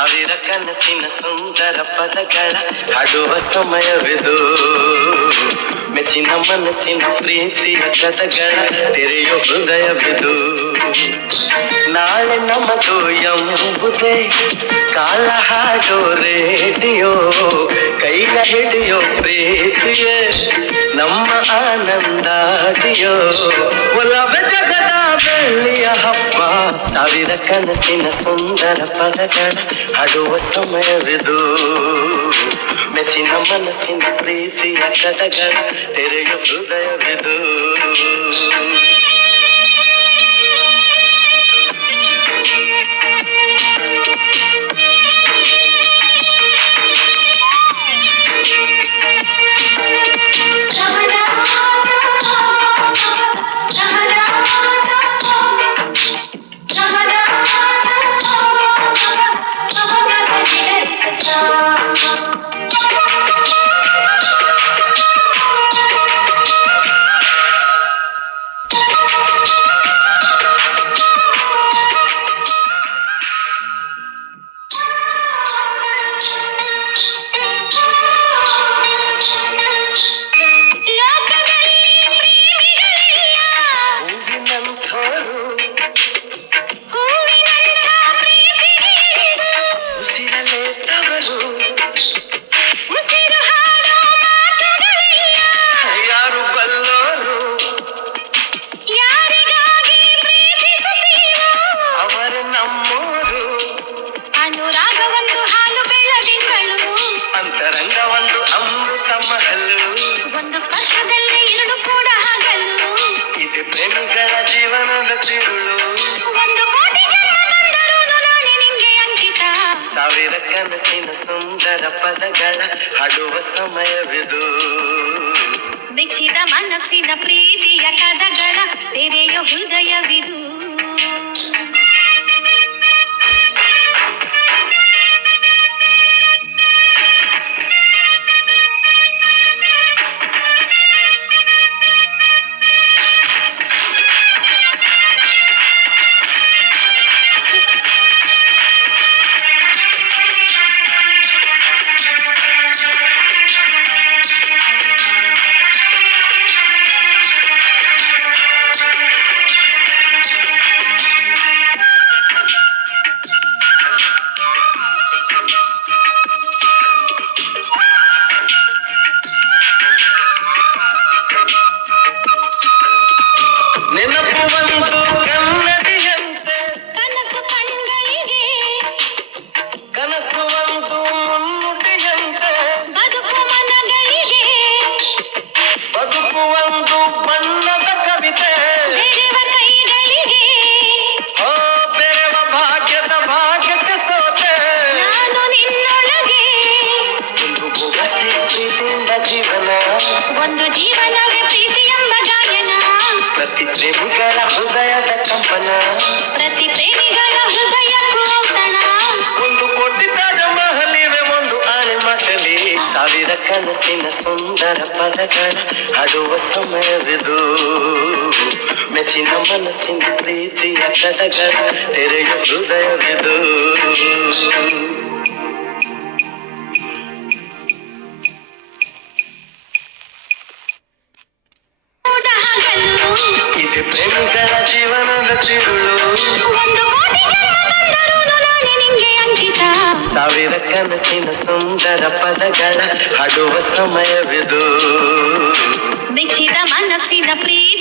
ಸಾವಿರ ಕನಸಿನ ಸುಂದರ ಪದಗಳ ಹಾಡುವ ಸಮಯವಿದು. ಮೆಚ್ಚಿನ ಮನಸ್ಸಿನ ಪ್ರೀತಿಯ ಕಥಗಳ ತೆರೆಯೋ ಹೃದಯವಿದು. ನಾಳೆ ನಮ್ಮದು ಎಂಬುದೇ ಕಾಲ ಹಾಡೋ ರೇಡಿಯೋ, ಕೈಗ ಹಿಡಿಯೋ ಪ್ರೀತಿಯೇ ನಮ್ಮ ಆನಂದಾದಿಯೋ. ಒಲವ ಜಗದ ಬೆಳ್ಳಿಯ ಹಬ್ಬ, ಸಾವಿರ ಕನಸಿನ ಸುಂದರ ಪದಗಳ ಹಾಡುವ ಸಮಯವಿದು. ಮೆಚ್ಚಿನ ಮನಸ್ಸಿನ ಪ್ರೀತಿಯ ಕಥಗಳ ತೆರೆಯೋ ಹೃದಯವಿದು. ಅಂತರಂಗ ಒಂದು ಅಮೃತ ಮಹಲು, ಒಂದು ಸ್ಪರ್ಶದಲ್ಲಿ ಇರುಳು ಕೂಡ ಹಗಲು. ಇದು ಪ್ರೇಮಿಗಳ ಜೀವನದ ತಿರುಳು, ಒಂದು ಕೋಟಿ ಜನ್ಮ ಬಂದರೂ ನಾನೇ ನಿಂಗೆ ಅಂಕಿತ. ಸಾವಿರ ಕನಸಿನ ಸುಂದರ ಪದಗಳ ಹಾಡುವ ಸಮಯವಿದು. ಮೆಚ್ಚಿದ ಮನಸ್ಸಿನ ಪ್ರೀತಿಯ ಕಥಗಳ ತೆರೆಯೋ ಹೃದಯವಿದು. ನೆನಪು ಒಂದು ಕನ್ನಡಿಯಂತೆ ಕನಸು ಕಣ್ಗಳಿಗೆ, ಕನಸು ಒಂದು ಮುನ್ನುಡಿಯಂತೆ ಬದುಕು ಮನಗಳಿಗೆ, ಬದುಕು ಒಂದು ಬಣ್ಣದ ಕವಿತೆ ಬೆರೆವ ಕೈಗಳಿಗೆ. ಓ ಬೆರೆವ ಭಾಗ್ಯದ ಭಾಗ್ಯಕ್ಕೆ ಸೋತೆ ನಾನು ನಿನ್ನೊಳಗೆ. ಒಂದು ಬೊಗಸೆ ಪ್ರೀತಿಯಿಂದ ಜೀವನ, ಒಂದು ಜೀವನವೇ ಪ್ರೀತಿ ಎಂಬ ಗಾಯನ. ಪ್ರತಿ ಪ್ರೇಮಿಗಳ ಹೃದಯದ ಕಂಪನ, ಪ್ರತಿ ಪ್ರೇಮಿಗಳ ಹೃದಯಕ್ಕೂ ಔತಣ. ಒಂದು ಕೋಟಿ ತಾಜ ಮಹಲಿವೆ ಒಂದು ಆನೆ ಮಕ್ಕಳಿ. ಸಾವಿರ ಕನಸಿನ ಸುಂದರ ಪದಗಳ ಹಾಡುವ ಸಮಯವಿದು. ಮೆಚ್ಚಿನ ಮನಸ್ಸಿನ ಪ್ರೀತಿಯ ಕಥಗಳ ತೆರೆಯೋ ಹೃದಯವಿದು. ಇದು ಪ್ರೇಮಿಗಳ ಜೀವನದ ತಿರುಳು, ಒಂದು ಕೋಟಿ ಜನ್ಮ ಬಂದರೂ ನಾನೇ ನಿಂಗೆ ಅಂಕಿತ. ಸಾವಿರ ಕನಸಿನ ಸುಂದರ ಪದಗಳ ಹಾಡುವ ಸಮಯವಿದು. ಮೆಚ್ಚಿದ ಮನಸ್ಸಿನ ಪ್ರೀತಿ